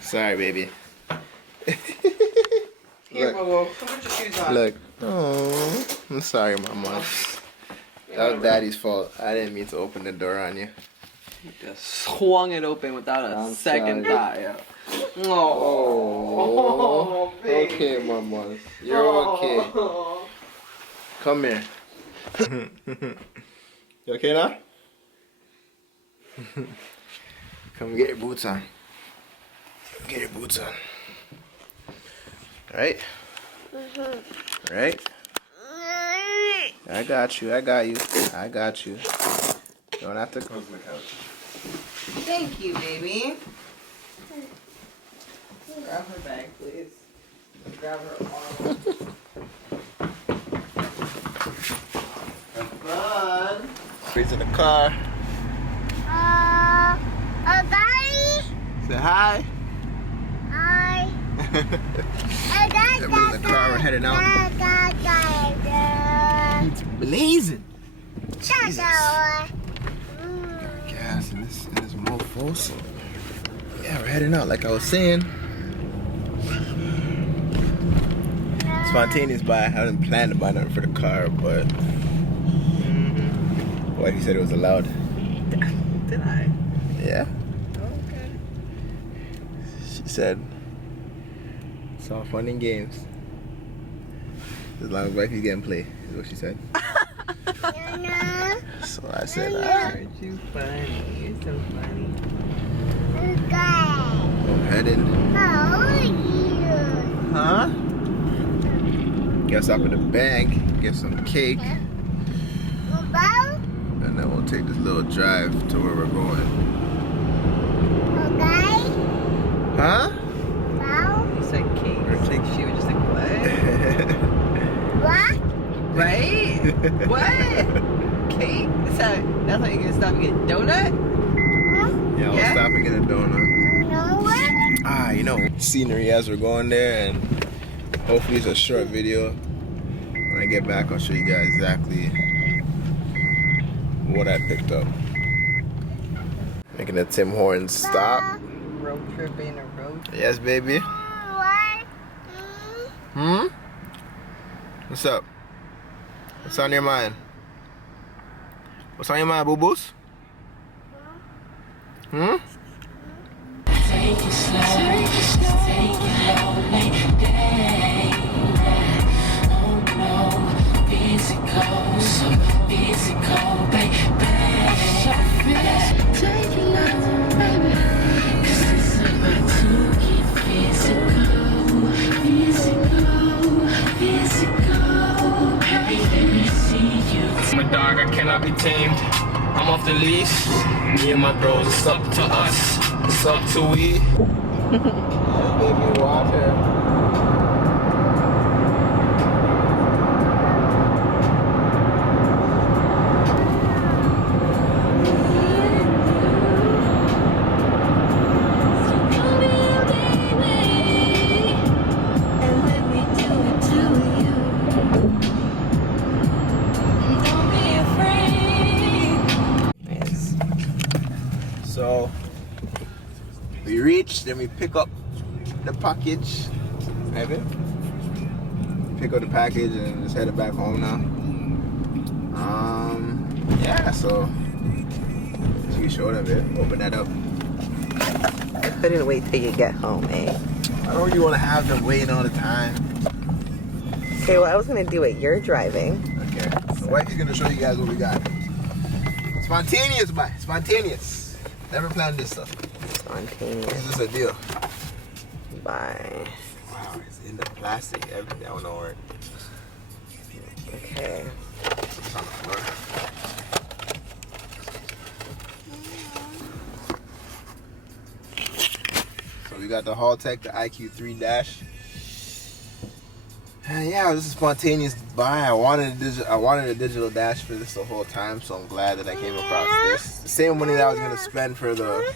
Sorry, baby. Here, Bobo. Come put your shoes on. Look. Oh, I'm sorry, Mama. That was Daddy's fault. I didn't mean to open the door on you. You just swung it open without a second thought, yeah. Oh, baby. okay, Mama. You're okay. Come here. You okay now? Come get your boots on. Get your boots on. Right? Right? I got you. I got you. I got you. You don't have to come to the couch. Thank you, baby. Grab her bag, please. Grab her arm. Have fun. He's in the car. Daddy. Say hi. Hi. We're in the car. We're heading out. It's blazing. Jesus. Got gas in this mofo. So yeah, we're heading out. Like I was saying. Spontaneous buy. I hadn't planned to buy nothing for the car, but wife said it was allowed. Did I? Yeah. Okay. She said it's all fun and games. As long as wifey's getting play, is what she said. So I said, Aren't you funny? You're so funny. I'm heading. Huh? Guess up at the bank, get some cake, and then we'll take this little drive to where we're going. Huh? You said cake. Like she was just like, what? Right? What? Cake? That's how you're gonna stop and get a donut? Yeah, we'll stop and get a donut. You know, scenery as we're going there, and hopefully it's a short video. When I get back, I'll show you guys exactly what I picked up. Making a Tim Hortons stop. Road trip ain't a road trip. Yes, baby. What's up? What's on your mind? What's on your mind, boo-boos? Take it slow, take it slowly, oh no, physical, so physical, baby. Take it low, baby, 'cause it's about to get physical, hey, let me see you. I'm a dog, I cannot be tamed. I'm off the leash. Me and my bros, it's up to us. It's up to we. Baby water. So we reach, then we pick up the package. Maybe pick up the package and just headed back home now. Yeah, so you showed them it. Open that up. I couldn't wait till you get home, eh? I don't really want to have them waiting all the time. Okay, well I was gonna do it. You're driving. Okay, so wifey's gonna show you guys what we got. Spontaneous, bye. Spontaneous. Never planned this stuff. Spontaneous. This is a deal. Bye. Wow, it's in the plastic. Everything that won't work. Okay. It's on the floor. So we got the Haltech, the IQ3 Dash. And yeah, this is a spontaneous buy. I wanted a digital dash for this the whole time, so I'm glad that I came across this. The same money that I was gonna spend for the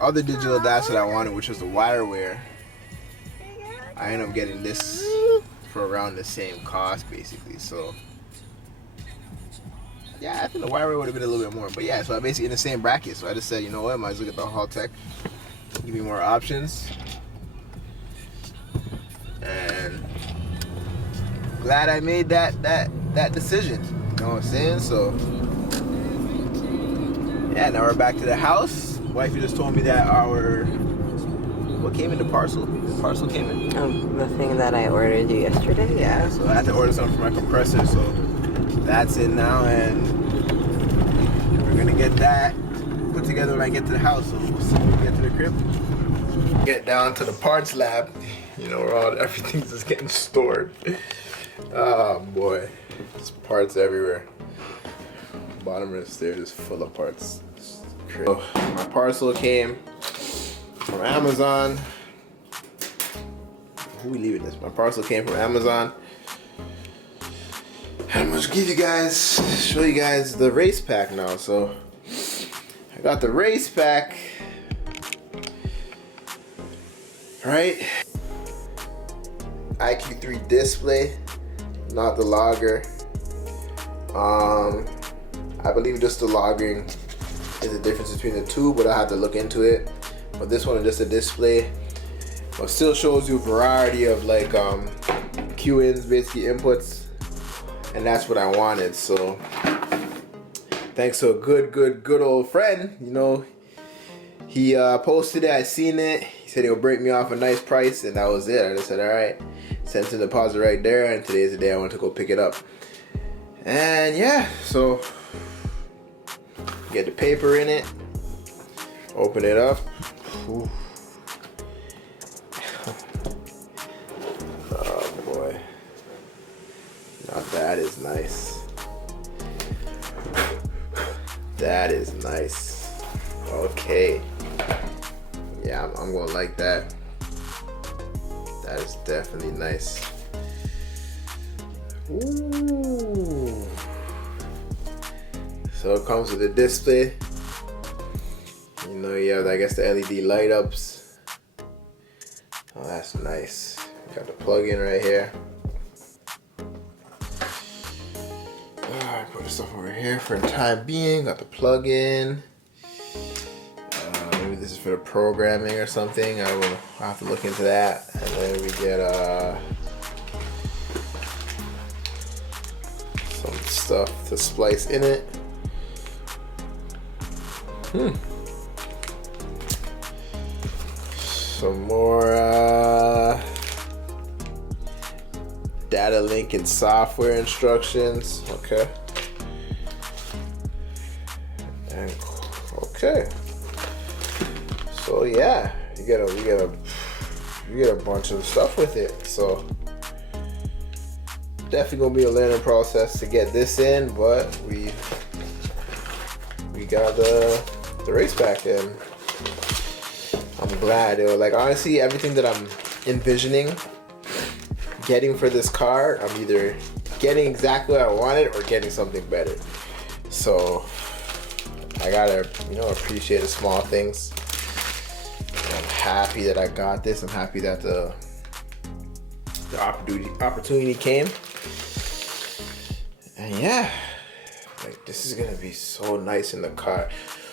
other digital dash that I wanted, which was the WireWare. I ended up getting this for around the same cost, basically. So Yeah, I think the wire would have been a little bit more. But yeah, so I basically in the same bracket. So I just said, you know what, might as well get the Hall Tech. Give me more options. And glad I made that decision. You know what I'm saying? So yeah, now we're back to the house. Wifey just told me that what came in the parcel? The parcel came in. The thing that I ordered you yesterday, yeah. So I had to order something for my compressor, so that's in now, and we're gonna get that put together when I get to the house. So we'll see when we get to the crib. Get down to the parts lab, you know, where everything's just getting stored. Oh boy, there's parts everywhere. Bottom of the stairs is full of parts. So my parcel came from Amazon. Who we leaving this? My parcel came from Amazon. And I'm gonna show you guys the race pack now. So I got the race pack, right? IQ3 display, not the logger. I believe just the logging is the difference between the two, but I have to look into it. But this one is just a display, but still shows you a variety of like Q-ins, basically inputs, and that's what I wanted. So thanks to a good old friend, you know, he posted it, I seen it, he said he'll break me off a nice price, and that was it. I just said all right, sent the deposit right there, and today's the day I went to go pick it up. And yeah, so get the paper in it, open it up. Ooh. Oh boy, now that is nice. That is nice. Okay, yeah, I'm gonna like that. That is definitely nice. Ooh. So it comes with a display. You know, you have, I guess, the LED light ups. Oh, that's nice. Got the plug in right here. Alright, put this stuff over here for the time being. Got the plug in. Maybe this is for the programming or something. I'll have to look into that. And then we get some stuff to splice in it. Some more data link and software instructions. Okay. And okay. So yeah, you get a bunch of stuff with it. So definitely gonna be a learning process to get this in, but we got the race pack in. I'm glad. Like honestly, everything that I'm envisioning getting for this car, I'm either getting exactly what I wanted or getting something better. So I gotta, you know, appreciate the small things. I'm happy that I got this. I'm happy that the opportunity came. And yeah, like this is gonna be so nice in the car.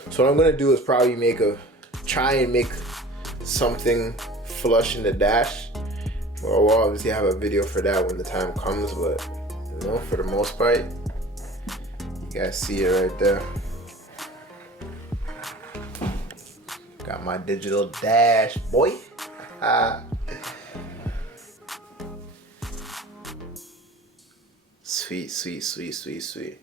So what I'm gonna do is probably try and make something flush in the dash. Well, we'll obviously have a video for that when the time comes, but you know, for the most part, you guys see it right there. Got my digital dash, boy. Sweet, sweet, sweet, sweet, sweet.